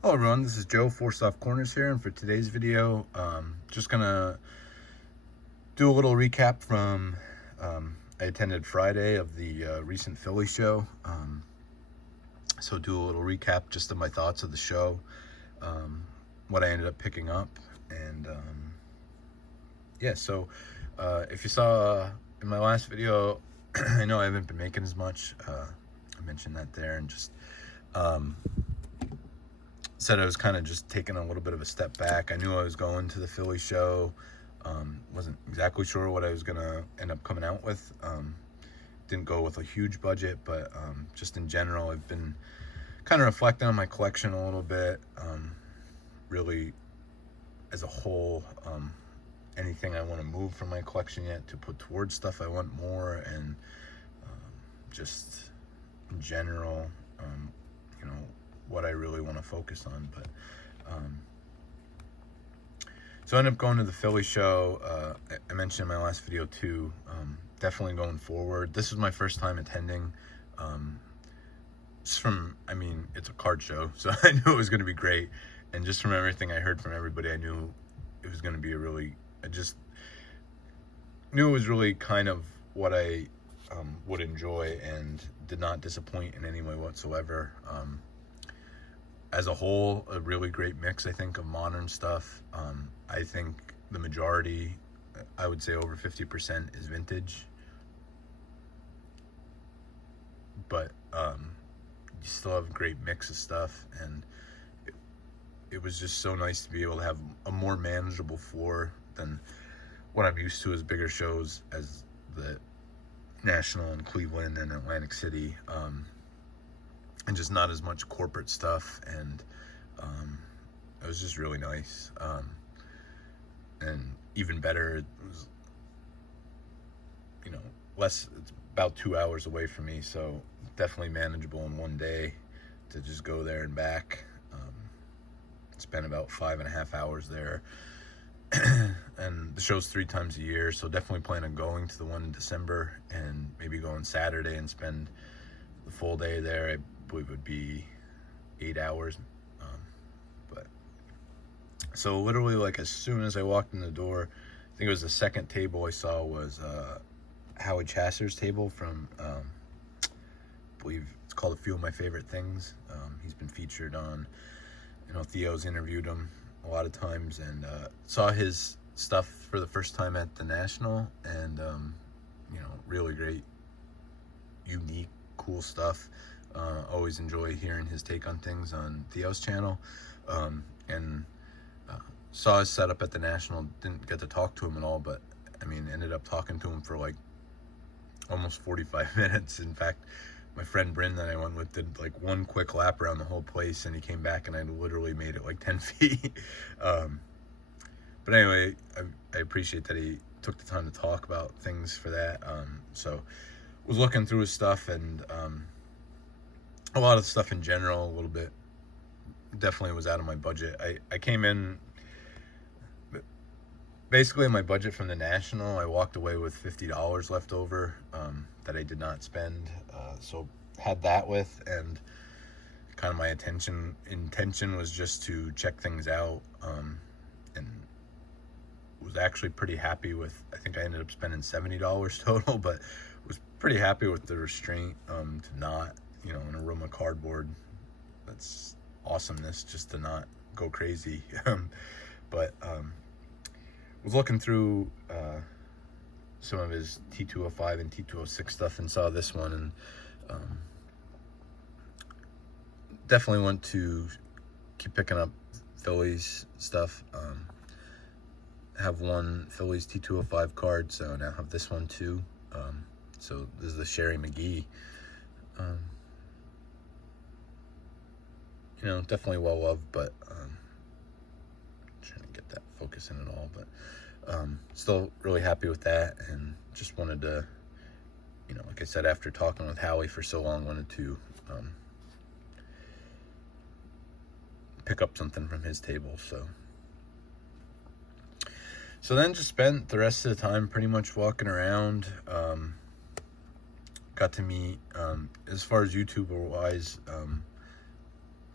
Hello everyone, this is Joe, Four Soft Corners here, and for today's video, just gonna do a little recap from I attended Friday of the recent Philly show. So do a little recap just of my thoughts of the show, what I ended up picking up, and yeah. So if you saw in my last video, I know I haven't been making as much. I mentioned that there, and just said I was kind of just taking a little bit of a step back. I knew I was going to the Philly show. Wasn't exactly sure what I was gonna end up coming out with. Didn't go with a huge budget, but just in general, I've been kind of reflecting on my collection a little bit. Really, as a whole, anything I want to move from my collection yet to put towards stuff I want more, and just in general, you know, what I really want to focus on. But so I ended up going to the Philly show. I mentioned in my last video too, definitely going forward. This was my first time attending. Just from, I mean, it's a card show, so I knew it was going to be great. And just from everything I heard from everybody, I knew it was going to be I just knew it was really kind of what I would enjoy, and did not disappoint in any way whatsoever. As a whole, a really great mix, I think, of modern stuff. I think the majority, I would say over 50%, is vintage. But you still have a great mix of stuff, and it was just so nice to be able to have a more manageable floor than what I'm used to as bigger shows, as the National in Cleveland and Atlantic City. And just not as much corporate stuff, and it was just really nice. And even better, it was, you know, less. It's about 2 hours away from me, so definitely manageable in one day to just go there and back. Spent about 5.5 hours there, and the show's 3 times a year, so definitely plan on going to the one in December, and maybe going Saturday and spend the full day there. I believe it would be 8 hours. But so literally, like, as soon as I walked in the door, I think it was the second table I saw was Howie Chasser's table from I believe it's called A Few of My Favorite Things. He's been featured on, Theo's interviewed him a lot of times, and saw his stuff for the first time at the National, and really great, unique, cool stuff. Always enjoy hearing his take on things on Theo's channel. And saw his setup at the National. Didn't get to talk to him at all, but I mean, ended up talking to him for like almost 45 minutes. In fact, my friend Bryn that I went with did like one quick lap around the whole place, and he came back and I literally made it like 10 feet. But anyway, I appreciate that he took the time to talk about things for that. So was looking through his stuff, and a lot of stuff in general, a little bit, definitely was out of my budget. I came in, basically my budget from the National, I walked away with $50 left over, that I did not spend. So had that with, and kind of my intention was just to check things out, and was actually pretty happy with, I think I ended up spending $70 total, but was pretty happy with the restraint, to not, in a room of cardboard. That's awesomeness, just to not go crazy. But was looking through some of his T205 and T206 stuff, and saw this one, and definitely want to keep picking up Phillies stuff. Have one Phillies T205 card, so now have this one too. So this is the Sherry McGee. Definitely well loved, but trying to get that focus in at all, but still really happy with that, and just wanted to, like I said, after talking with Howie for so long, wanted to pick up something from his table. So then just spent the rest of the time pretty much walking around. Got to meet, as far as YouTuber wise,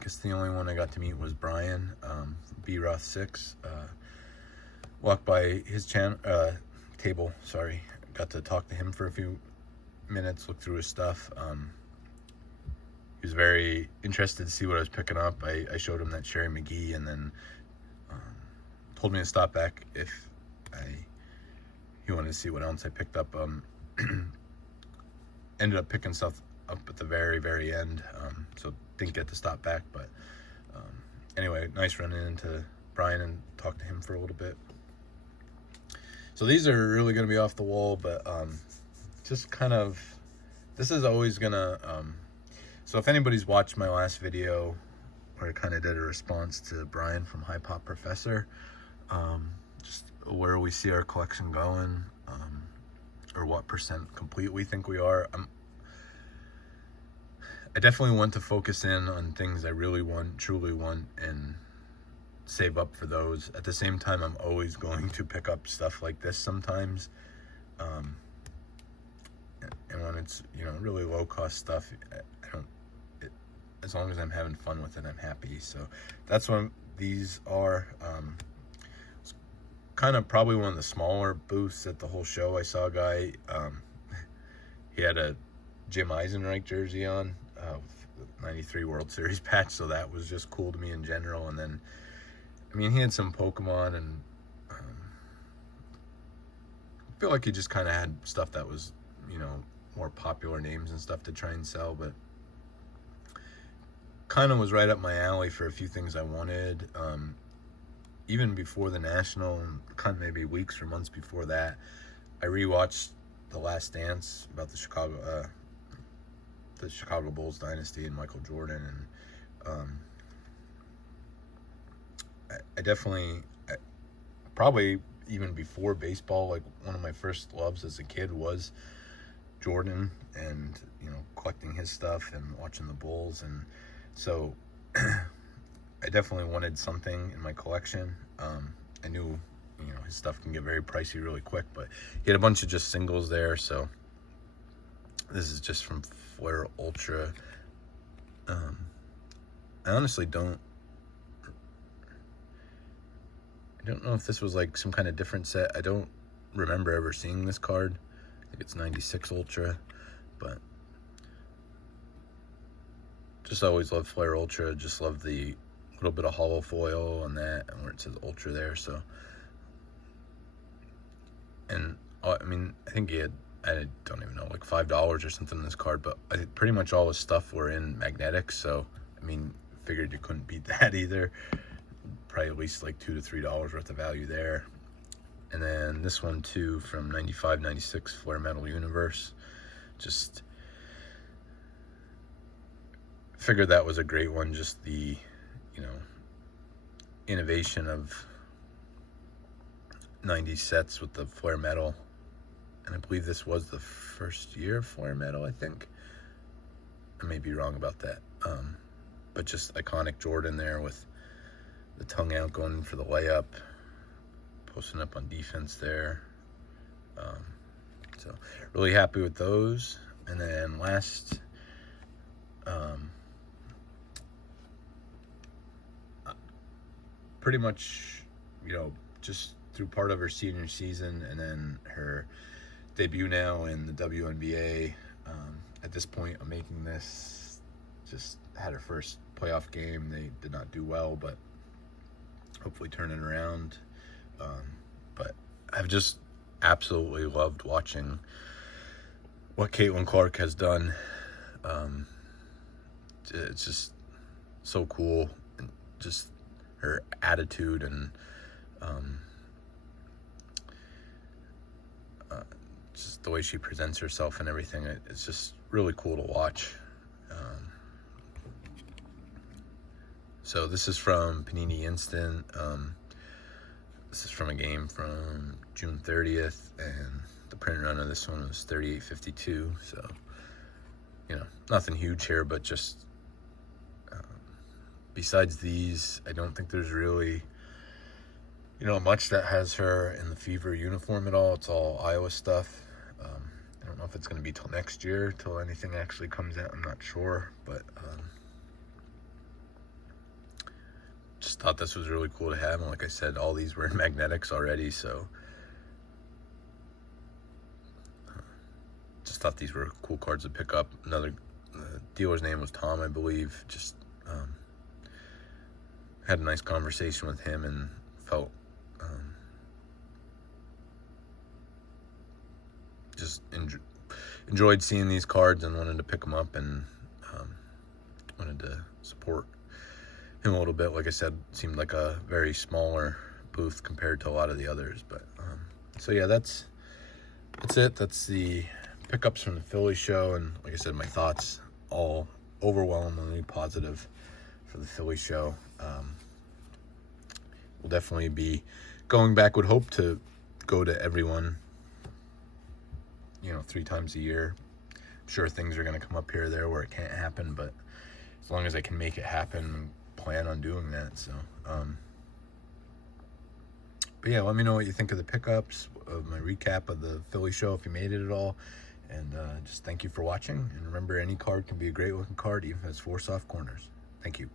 guess the only one I got to meet was Brian, B Roth 6. Walked by his table, sorry. Got to talk to him for a few minutes, look through his stuff. He was very interested to see what I was picking up. I showed him that Sherry McGee, and then told me to stop back if he wanted to see what else I picked up. Ended up picking stuff up at the very, very end, so didn't get to stop back. But anyway, nice running into Brian and talk to him for a little bit. So these are really going to be off the wall, but just kind of, this is always going to, so if anybody's watched my last video where I kind of did a response to Brian from High Pop Professor, just where we see our collection going, or what % complete we think we are. I definitely want to focus in on things I really want, truly want, and save up for those. At the same time, I'm always going to pick up stuff like this sometimes. And when it's, really low cost stuff, as long as I'm having fun with it, I'm happy. So that's what these are. It's kind of probably one of the smaller booths at the whole show. I saw a guy, he had a Jim Eisenreich jersey on, with the 93 World Series patch, so that was just cool to me in general. And then, he had some Pokemon, and I feel like he just kind of had stuff that was, more popular names and stuff to try and sell, but kind of was right up my alley for a few things I wanted. Even before the National, kind of maybe weeks or months before that, I rewatched The Last Dance about the Chicago Bulls dynasty and Michael Jordan, and I definitely, probably even before baseball, like one of my first loves as a kid was Jordan, and collecting his stuff and watching the Bulls. And so I definitely wanted something in my collection. I knew his stuff can get very pricey really quick, but he had a bunch of just singles there. So this is just from Flair Ultra. I honestly don't know if this was like some kind of different set. I don't remember ever seeing this card. I think it's 96 Ultra, but just always loved Flair Ultra. Just love the little bit of hollow foil on that, and where it says Ultra there. So, and I think he had, I don't even know, like $5 or something in this card, but I think pretty much all his stuff were in magnetics. So, figured you couldn't beat that either. Probably at least like $2 to $3 worth of value there. And then this one too, from 95, 96 Flair Metal Universe. Just figured that was a great one. Just the, innovation of 90 sets with the Flair Metal. And I believe this was the first year of Flair Metal, I think. I may be wrong about that. But just iconic Jordan there with the tongue out going for the layup, posting up on defense there. So really happy with those. And then last, pretty much, just through part of her senior season and then her debut now in the WNBA. At this point, I'm making this, just had her first playoff game. They did not do well, but hopefully turn it around. But I've just absolutely loved watching what Caitlin Clark has done. It's just so cool, and just her attitude and just the way she presents herself and everything. It's just really cool to watch. So this is from Panini Instant. This is from a game from June 30th, and the print run of this one was 38.52. So, nothing huge here, but just besides these, I don't think there's really, much that has her in the Fever uniform at all. It's all Iowa stuff. I don't know if it's going to be till next year, till anything actually comes out. I'm not sure, but just thought this was really cool to have. And like I said, all these were in magnetics already, so just thought these were cool cards to pick up. Another dealer's name was Tom, I believe. Just had a nice conversation with him and felt just enjoyed seeing these cards and wanted to pick them up, and wanted to support him a little bit. Like I said, seemed like a very smaller booth compared to a lot of the others. But so yeah, that's it. That's the pickups from the Philly show, and like I said, my thoughts all overwhelmingly positive for the Philly show. We'll definitely be going back. Would hope to go to everyone, 3 times a year. I'm sure things are going to come up here or there where it can't happen, but as long as I can make it happen, I plan on doing that. So but yeah, let me know what you think of the pickups, of my recap of the Philly show, if you made it at all. And just thank you for watching. And remember, any card can be a great looking card, even if it has 4 soft corners. Thank you.